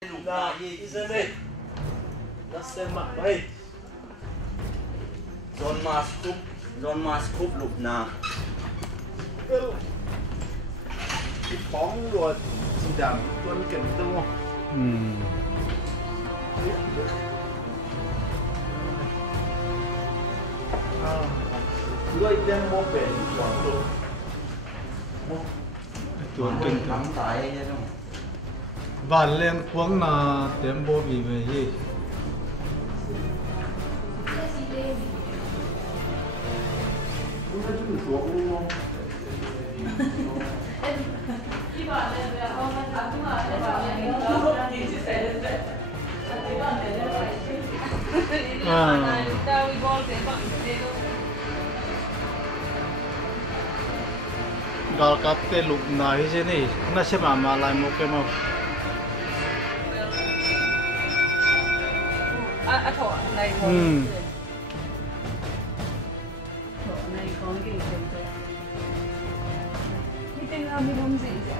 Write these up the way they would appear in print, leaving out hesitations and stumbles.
Na, isa na eh. Last time makbay. John Mascoup lục na. Pero, bóng luật chỉ đảm tuân kiểm đâu. Người đang mua bể chọn luôn. tuần kinh Lắm tại chứ không. vạn lên quăng là tem bố vì về gì gal katte lục này thế này nó sẽ mà lại một cái mà thọ này thọ này có cái gì vậy? Cái tên là mình không gì vậy?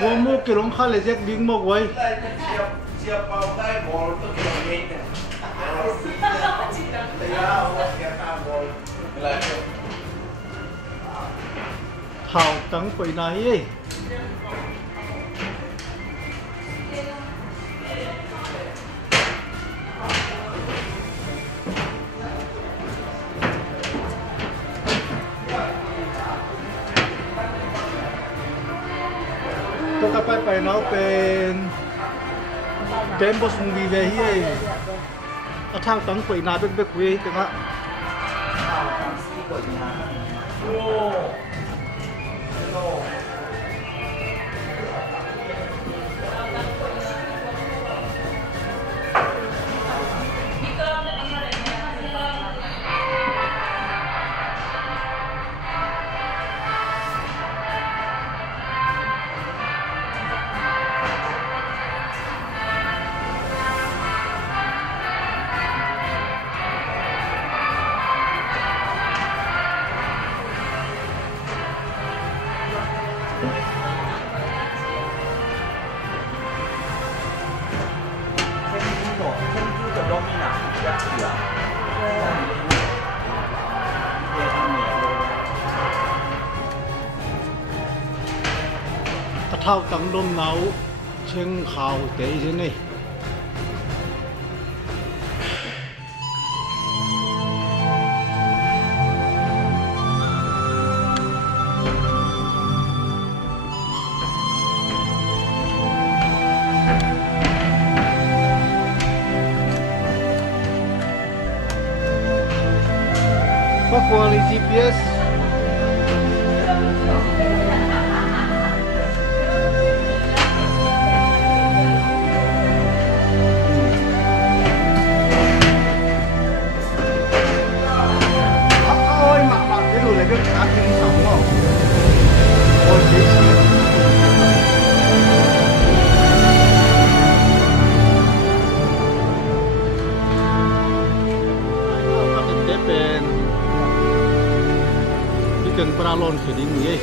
Ủa mua cái lông khá là dễ biến một vậy Siap mau đây bol tuh kita ini. Ya, kita bol. thảo trắng quỷ này ấy tôi đã phải nóiเป็นเกมบอสมุงวีเฮียทางตั้งquỷ nàyเป็นquỷแต่ว่า thao tầng đôm nấu trên khảo tế thế này có quality GPS yang peralon keding ni.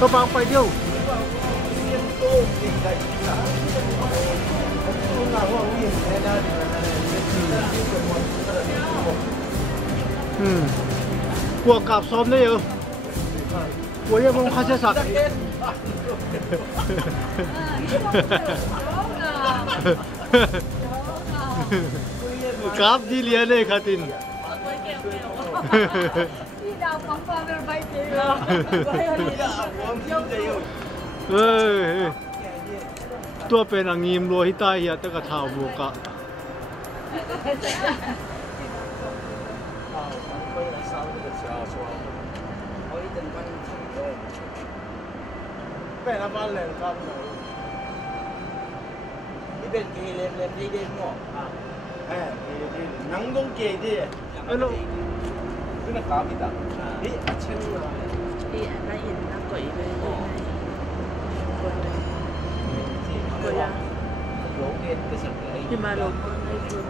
Có bao phải điêu. Cuộc cạp xóm đấy ư? Cuối em không khai xe sạc. Cạp đi liền đây khá tin. Tuaเป็นอังยิมรัวฮิตาเฮียตะกะทาวบุกะเป็นอะไรบ้างเลยครับนี่เป็นเกย์เล่นดีๆหมดนังต้องเกย์ดินี่นะครับพี่ตานี่เช่นนี่อะไรอินนักก๋วยเลยที่มาลงในชุด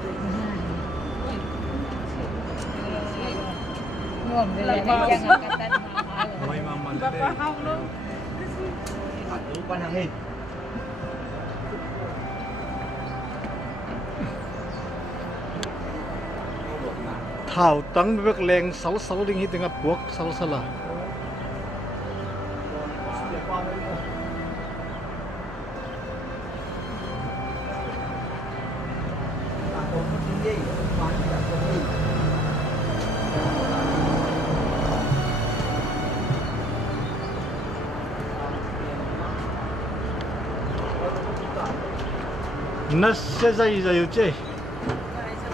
งอมเลยยังกันตันไม่มามันเลยบ้าห้องนู้นหัดรู้ปัญหาเหตุข่าวตั้งเบิกแรงเสาดิ่งฮิตถึงกับบวกเสาสละนัสเซใจจะอยู่เจ้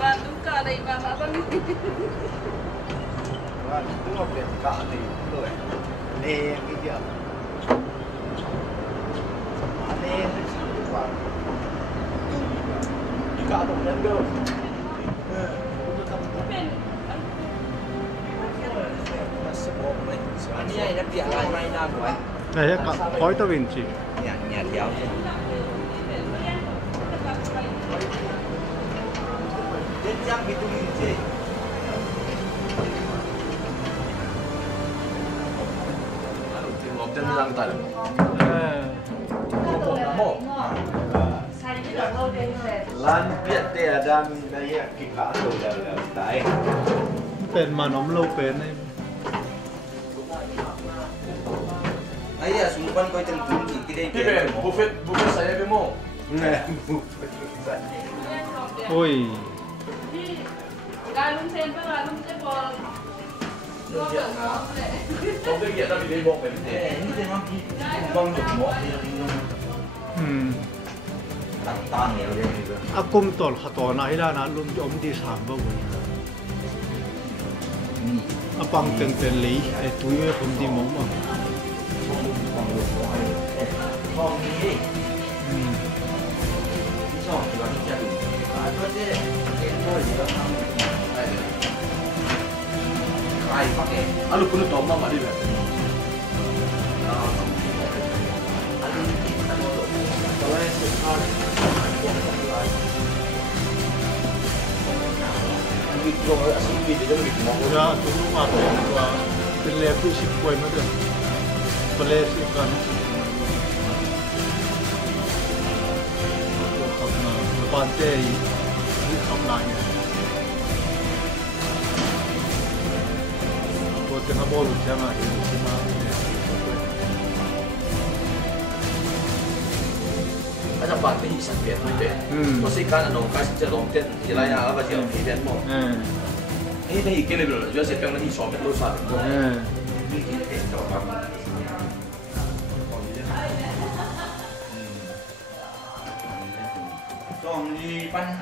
ว่าลูกกาเลยมาบ้างว่าลูกเป็นกาเลยด้วยเลี้ยงกี่เดียวมาเลี้ยงได้สิบกว่ากาตรงนั้นด้วยอันนี้ไอ้นักเตะอะไรไม่น่าสวยไอ้เนี่ยก็คอยตะวินจีเนี่ยเดียวyang gitu aja. Lalu tengok dan bilang tak. Mau. Lan biar dia dan dia kita tu dah tak. เป็นมาน้อมโลเป็นไอ้ Ayah sumpan kau tengok kita. Kita buffet saya demo. Oi. Không cái gì đó bị đi bộ về Eh, ini memang bang dok mau dia minum tantang ya dia itu. Akum tol khato na ila na lum om di sam ba wi. Ini Apang ten ten li e tuye pum di mo ma. bang dok mau bang ini bisa juga bisa dulu. Ada deh, itu dia orang kai pakai. Alu kuno toma mali ba. Kalau yang sekarang video asli video jadi mau Ya tu lu ma to wa ten le ku si koi ma de. Pele si kan. Khap na ban te ni khap na ni. Ko te na bo lu chama ni si ma. Ada parti isang biar mo ite. Kasi kan ano kasi sa longten ilaya apa sih biar mo. Ini nih kene bro, juga saya pengen lagi sobat lu saat itu. Dong di pan.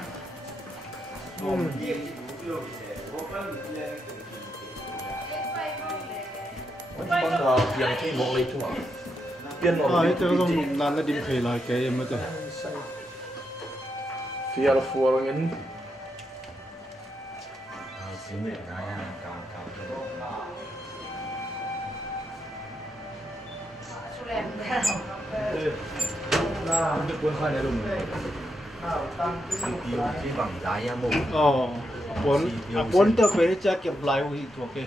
Bang vào yang thi một lấy thôi. Biên một. Ai te ko nan na dim phei lai ke em te. Fiar fuarangin. Sini kaya kawan. Nah, untuk buat khai luôn. Chỉ bằng đại mu. Bốn tờ về cha kiểm lại huy thuộc cái.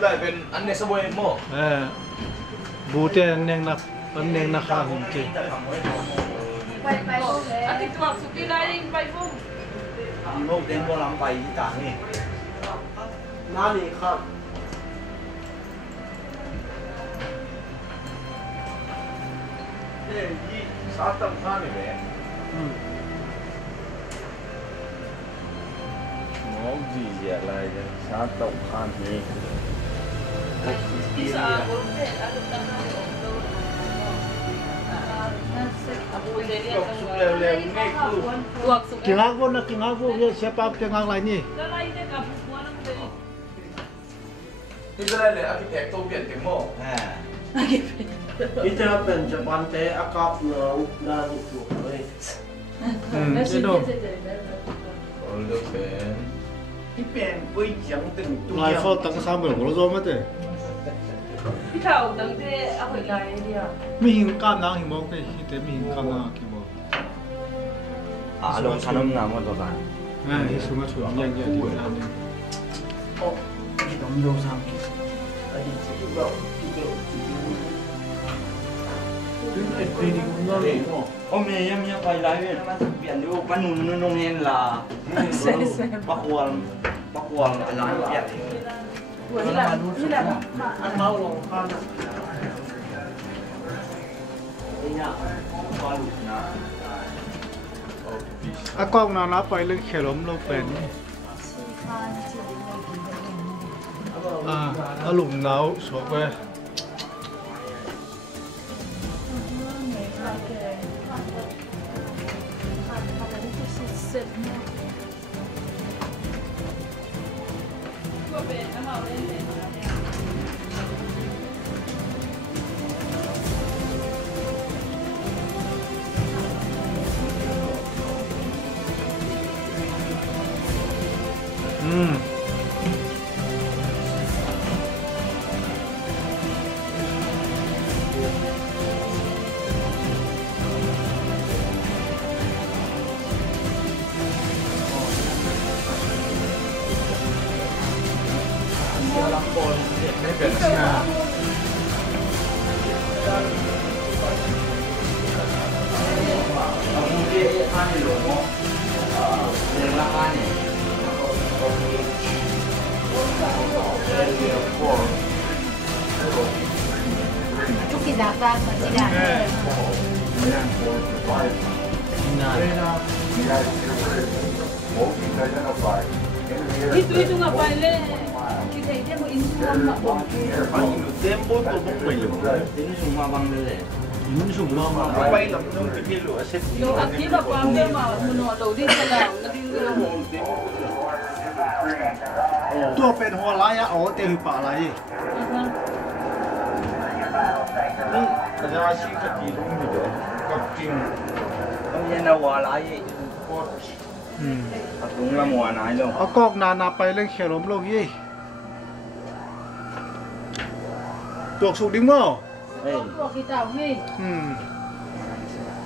Lại bên anh này sao vậy mo? Bù tê anh neng nạc khá hình kì. Anh thích tuộc sụp đi đây đi, bay phung. Một đêm có làm bài gì cả nè. Nà nì khá. Ê, sát tầm pha này vậy. Món gì vậy lại sát tầm pha này. Bisa aku deh, ada tangan untuk. Aku jadi akan tuộc sụp. Kỳ ngạc vô nè, kỳ ngạc vô, xe bạp kỳ ngạc lại nhỉ. Cái này đây cả buku anak tadi. Cái đây là architect tô biển tiếng mộ. Kita pen Japan te akap na dan itu. Thế đâu. Ôi được bên. Cái pen với chẳng từng tu Lại phao tăng sang biển của nó rồi mất rồi. Cái thảo đằng thế, aku lại đi à. Mi hình cam nang hình mong cái, thế mi hình cam nang kì mong. Along sanam nama tu kan. Ini semua sudah yang jadi benar. Oh, kita mendong sampai. Tadi juga kita. Hôm nay em quay lại với nó thực hiện đi bắt nung nung hen là bắt quần lại viện Ini lah. Anh mau lòng phan. đây nha qua lụt nè Con nào nó phải lên khởi lắm lâu bền. Lùm nấu số quê. Mấy biển ông kia ăn thì lỗ mọ đừng làm ăn này Chúc kỳ giả vang và chị đàn. Nah. Itu ngapain le? Kita itu mau insuran nggak boleh. Tempo to bung belum. Ini semua bang dulu. Ini semua bang. Apa yang nung kilo aset? Lo akibat apa ambil mau menolak di sana. Tua pen hoa laya oh te hupa lai. Ini ada sih kecil gitu. Kecil. Kamu yang nawa lagi. Aku nggak mau anak itu. Aku nana pai leng khelom lo ye. Tuak su ding mo. Tuak kita ni.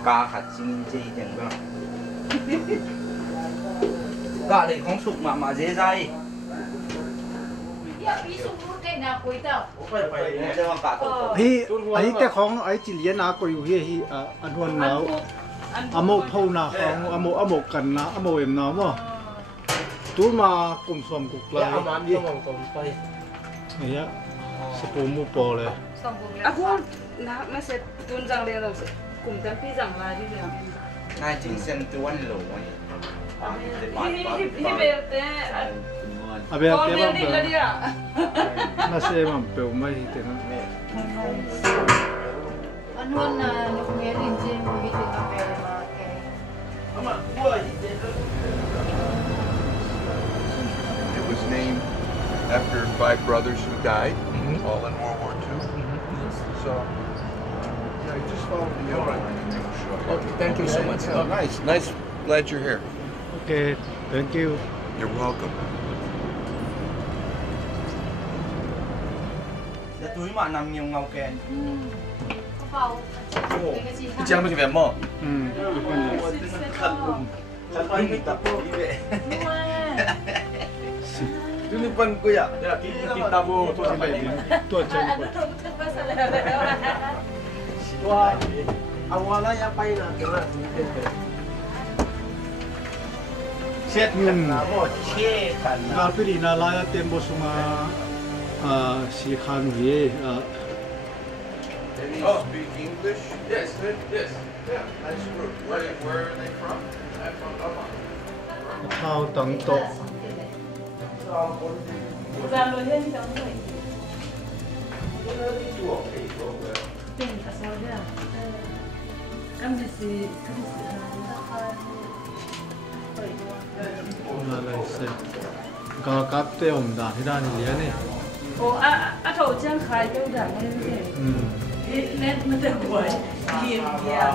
Cá hạt sinh chi chẳng có. Cá này không sụp mà dễ dai. Hi ai te khong ai chi lian na ko yu hi hi anhuan na amo thau na khong amo kan na amo em na mo tu ma kum som kuk lai ye ya sepu mu po le Aku nak masih tunjang dia tu sih. Kum tapi jang lah dia. 19 cent to 1 low. Hi berte. abe Oh te dia ba ni lah dia. na se mam pe mai te na Anuan na nukmerin dyan mo ito ka pera mga It was named after 5 brothers who died, all in World War II. So, yeah, I just followed the yellow line. Okay, thank you so much. Oh, nice. Glad you're here. okay thank you You're welcome. Sa túi mà nằm nhiều ngầu kèn. Kapaw. Chị ăn bao nhiêu mo? Sampai kita po ibe. Ini pun ko ya. Ya, kita mo to si baby. tua chen Ada tu masalah. Wah, awalnya apa yang kena? Set kan, mau cek kan. na piri na la ya tembo sunga si khan ye Can you speak English? Yes. Yeah, nice group. Where are they from? I'm from Oman. thao tang to Bukan lo yang jang ni. Ting asal dia. Kami si na lai se ga kap te om da hi da ni le ne Oh, thầu trang khai cái đảng này thế. Nét nó được quậy. Hiền kia.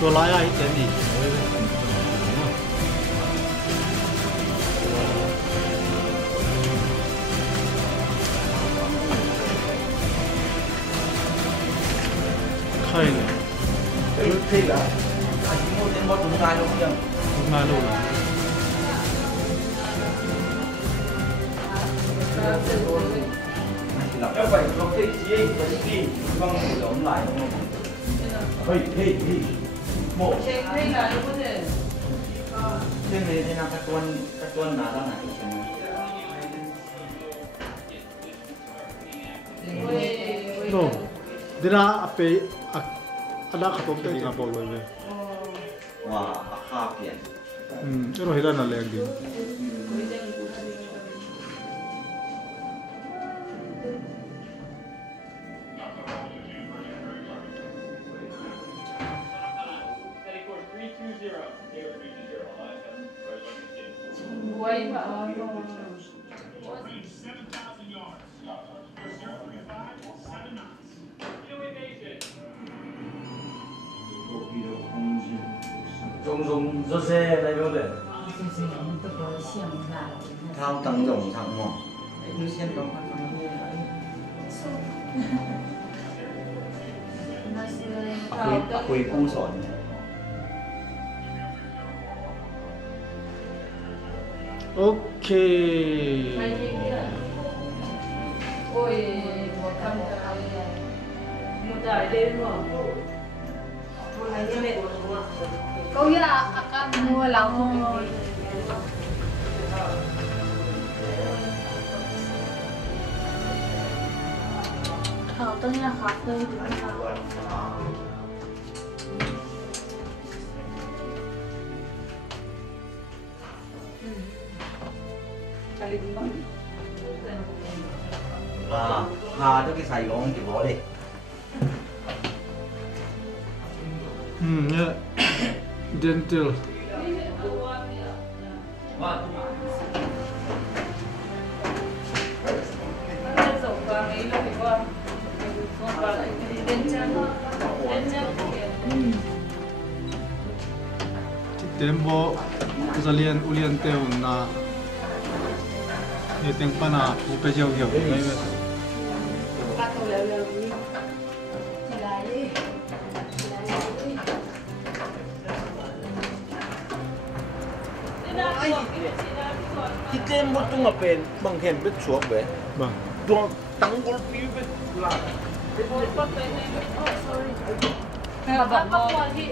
tua lai ai chen ni khai ne Thế là anh mua đến một đúng ngày luôn chưa? na lu la Các bạn có cái gì cái gì vâng giống lại không? Hey. Một Check đây là nó có thể. trên này thì là các tuần là đó này. no dina ape ada khatom te ka bol le Wow, khá biển. ero hila na le din Quay mà. Dùng Jose đây luôn đấy. Thao tầng rộng thẳng mỏ. Đấy, như xem trong các con Aku cũ sổn. Ok. Ôi, một cân một đại đêm rồi. Có nghĩa là akan mua lòng không? Thảo tất nhiên là khác đây. Hà cho cái Sài Gòn thì bỏ đi. Yeah. Dental. Tempo zalian ulian teo na ye teng pana upe jau jau mai me Kita mau tu ngapain? Bang Hen bet suap be. bang Dua tanggul pi bet lah. Mà bạn bóc qua thì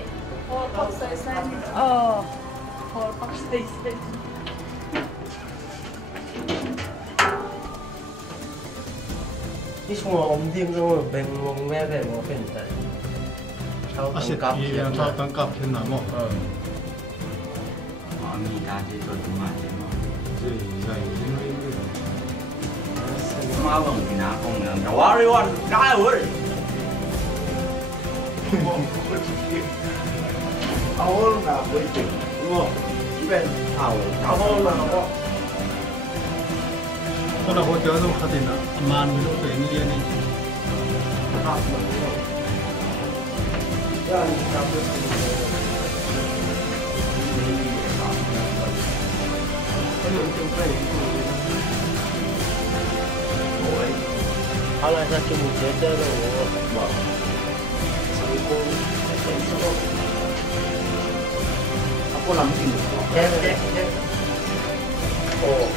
hồ bóc sấy xanh. Hồ bóc sấy xanh. Ni semua om tim semua beng mong me be mo pen ta. Thao aset tangkap ye yang thao tangkap hen na mo Mami tadi tu cuma cuma. zai zai Semua bang kena kong yang jawari wan kaya wer. awal na boleh tu. Mo ben awal na mo. Kalau hotel tu khatina aman bilu pe ni ye ni Ya ni sampai Kalau saya cuma cerita tu, mak, sangkut, Aku langsung. cek. Oh.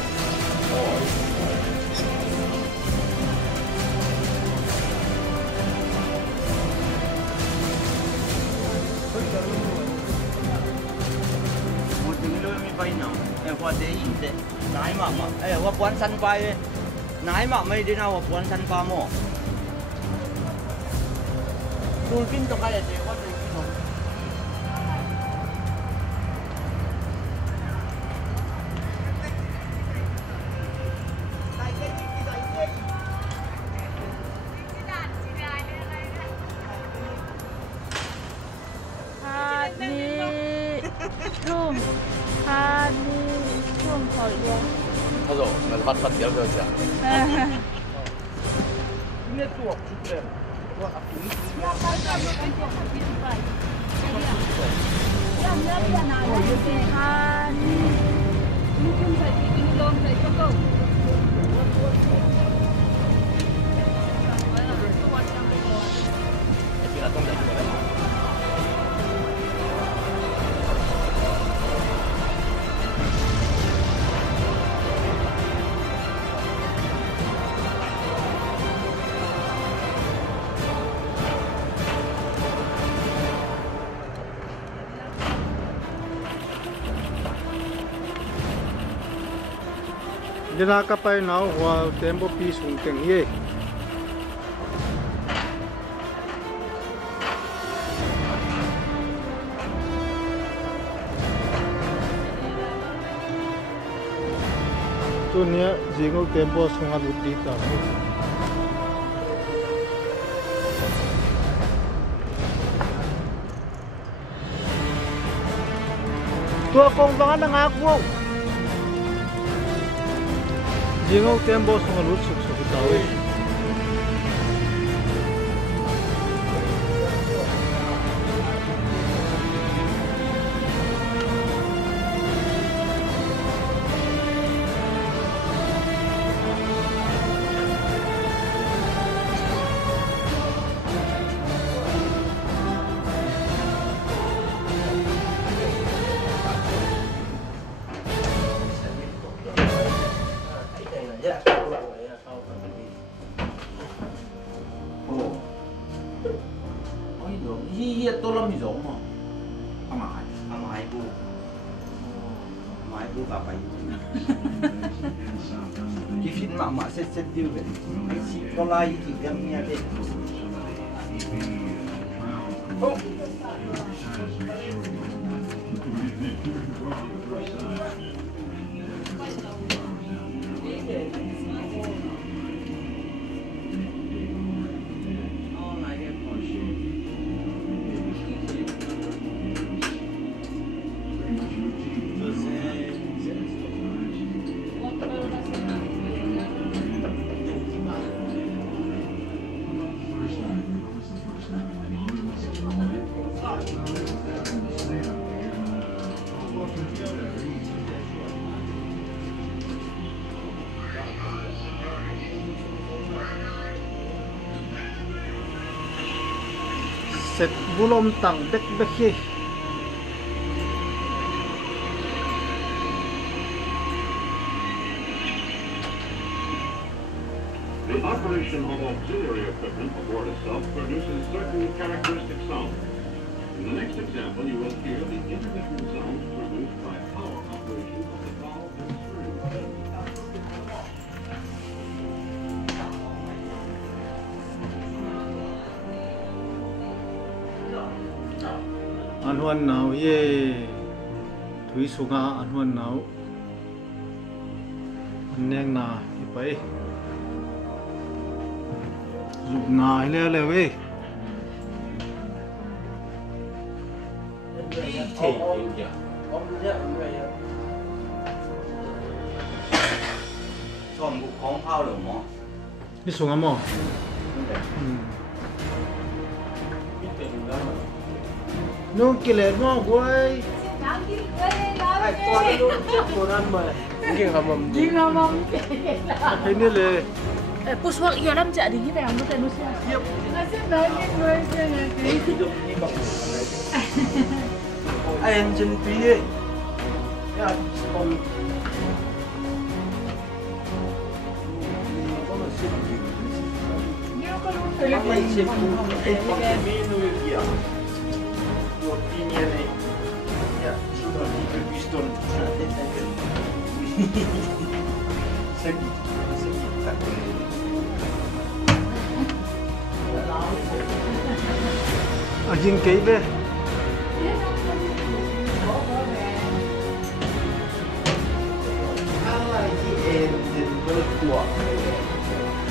Một tiếng lôi mi bay nào. Hoa tế gì thế? Nái mà. Hoa quán săn bay. Nái mà mày đi nào hoa quán săn pha mò. Đôi pin trong cái này thì có gì không?他说那是把第二个讲。 Ini tu problem. Dina kapay now while tempo pi sung teng ye tu nia jingol tempo sunga luti ta tua kong bangan nang aku jingol tempo sunga lut suk suk tawe Iya tolong hijau mah. Amai bu apa itu? Kifin mak set dia kan. Si pola itu yang ni ada. Oh. Set belum tang bek bek. The operation of auxiliary equipment aboard a sub produces certain characteristic sounds. In the next example, you will hear the intermittent sounds produced by power operation of the valve and screw. Anhuan now ye thui sunga anhuan now neng na ipai lục na le le we Chọn một con phao được không? đi sunga mo nung kile mo boy Ai toàn luôn một ăn mà. Ging hamam. ini le Puswal iya lam jadi kita yang muda nusia. Nasib lagi gue Ai ăn chân phí ấy. Ya, còn apa isi pun pakai menu dia. Rotinya nih. Ya, sudah di piston. Segi tak boleh. ajin kei be Ala ini engine berkuat.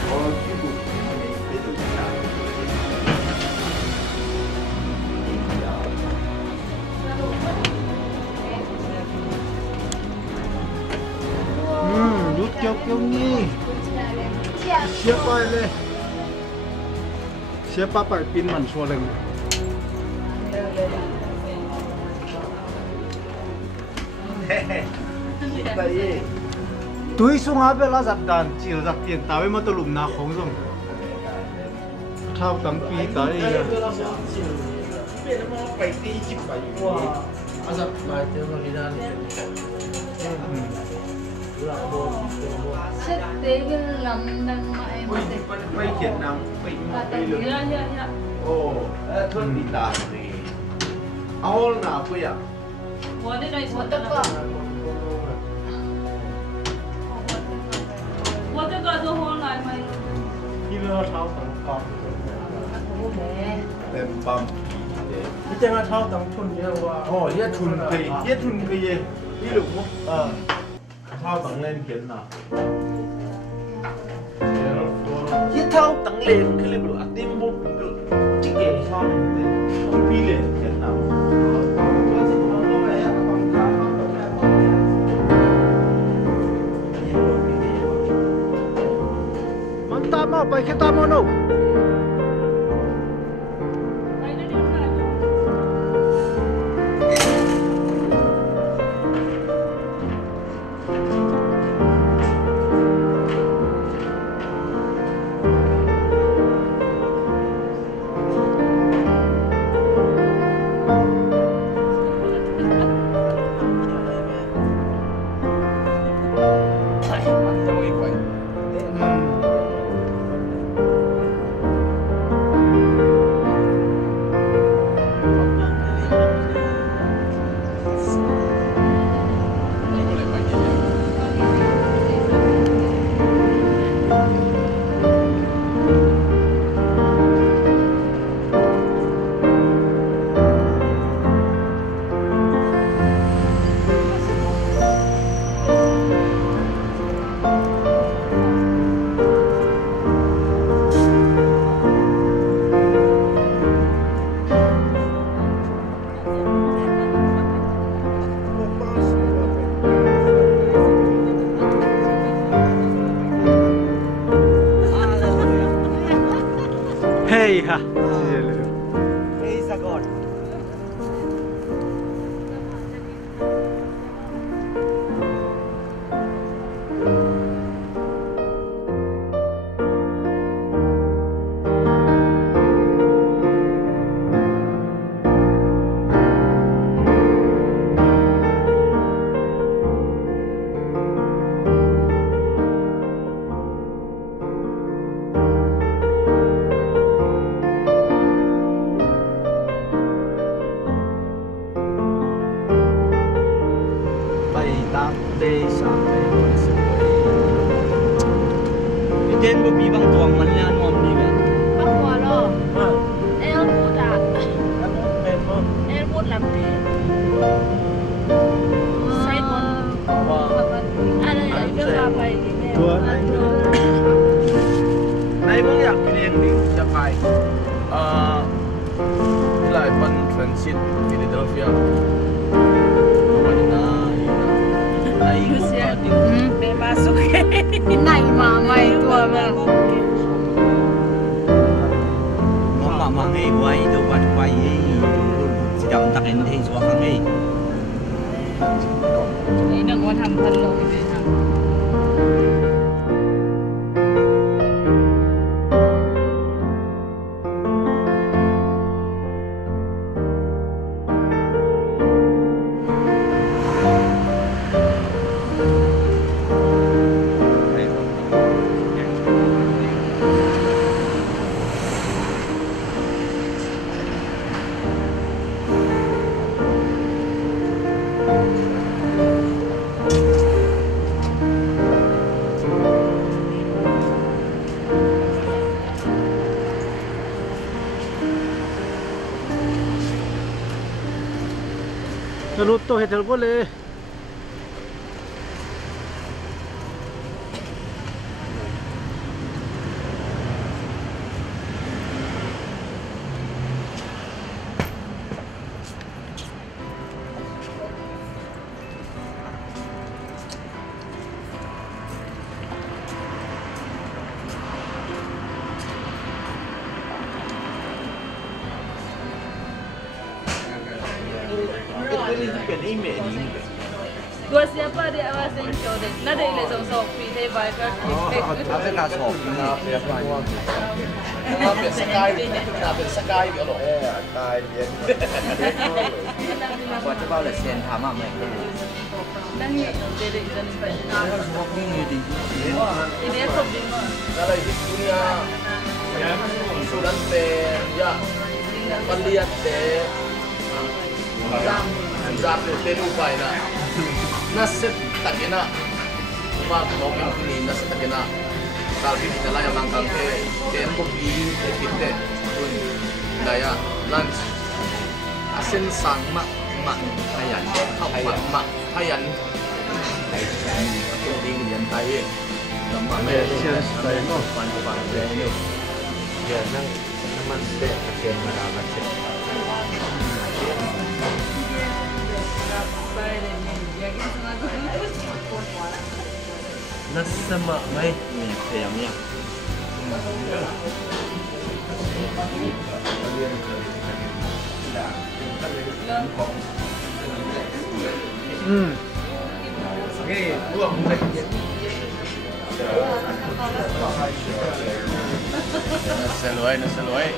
Kalau cukup ini betul tak. Rút kêu nhi siapa le siapa phải pin màn xua lên túi xuống áp là giặt đàn chỉ giặt tiền tao ấy mà tôi lùm nào không rồi thao tấm pi tới Asap mati malinan. Set table lam dan mai mate. Bay Việt Nam bay lớn. Ya. Ồ, thôn bị tàn thì ao nào bây giờ? Wadah dari Water wadah. ko. Wadah ka do hon lai mai. Kilo thao tầng con. Tem băm. Cái chân thao tầng thun nhưว่า ồ yết thun cái gì đi lục không thao tầng lên kiến nào Yết thao tầng lên cái lên bự tim bụng chỉ kể cho không pi lên kiến nào mantap mau baik kita mau no Hei ha. Hei Sagot. Jen bo bibang tuang man yan mo amni ga. Pakwa lo. Elwood ah. Elwood làm gì? Sai con. Anh ấy cứ làm vậy thì nè. Nay bang yak kineng ding sa kai. Nilai pan transit Philadelphia. Để masuk. Này mà mày tua mà. Mama mangai wai do wat wai sedang tak ending suah kangai. Ini nak mauทำพันโลเลยครับ Luto hetel boleh. Dua siapa dia awasin codet. Nada ile sok pilih biker. Apa nak sok? Kenapa Sky gitu loh? Sky bien. Buat apa le sen hama mai. Nangi jadi jadi Harus walking ni di. ini problem. Kalau punya surat ya penlihat deh. Zat itu lupa ya. Nasib tak kena. Cuma ngomong ini nasib tak kena. Tapi kita lah yang langkah tempo di kita pun daya lunch asin sang mak hayan mak hayan itu di kemudian tayi sama Malaysia saya mau pandu Ya nang teman dek akan merawat sih. Nasa mak mai ni sayang ya. Oke, dua mulai. Naseluai.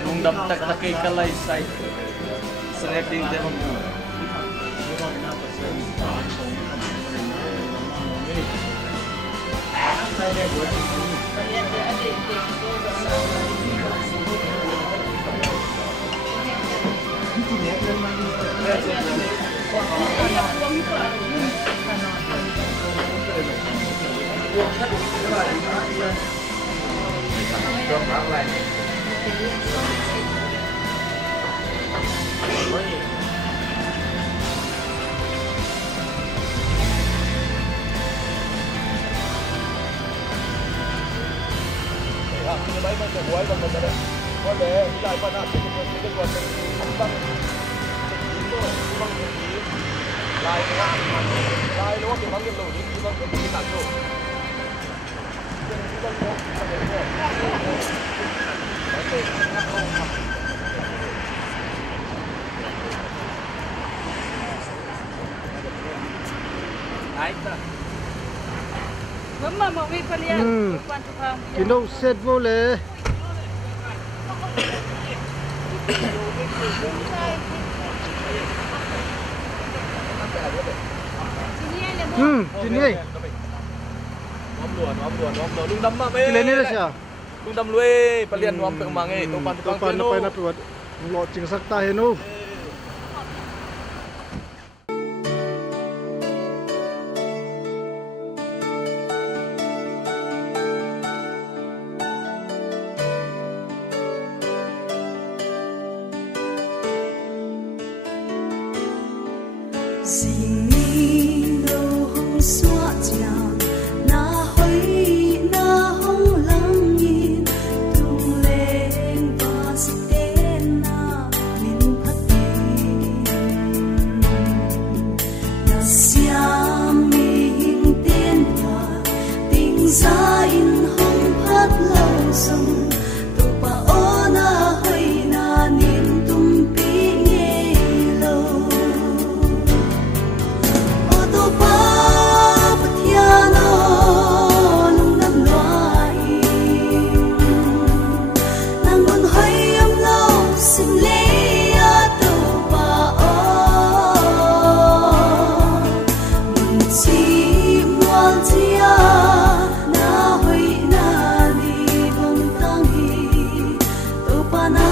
Nung daptak na kay kalay site. Selecting them. Baik macam buat bang betul. Boleh, bila apa nak kita buat kita buat bang. Itu bang Lai luôn thì băng cái lỗ đi băng cái cản lỗ. Mama mau beli pelian. Cái đâu xét vô lệ. Sini. Om lung dam mah Cái này là sao? Lung dam lui pelian nuam pe umange topan Topan apa buat lo cing sakta henu.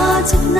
Tonight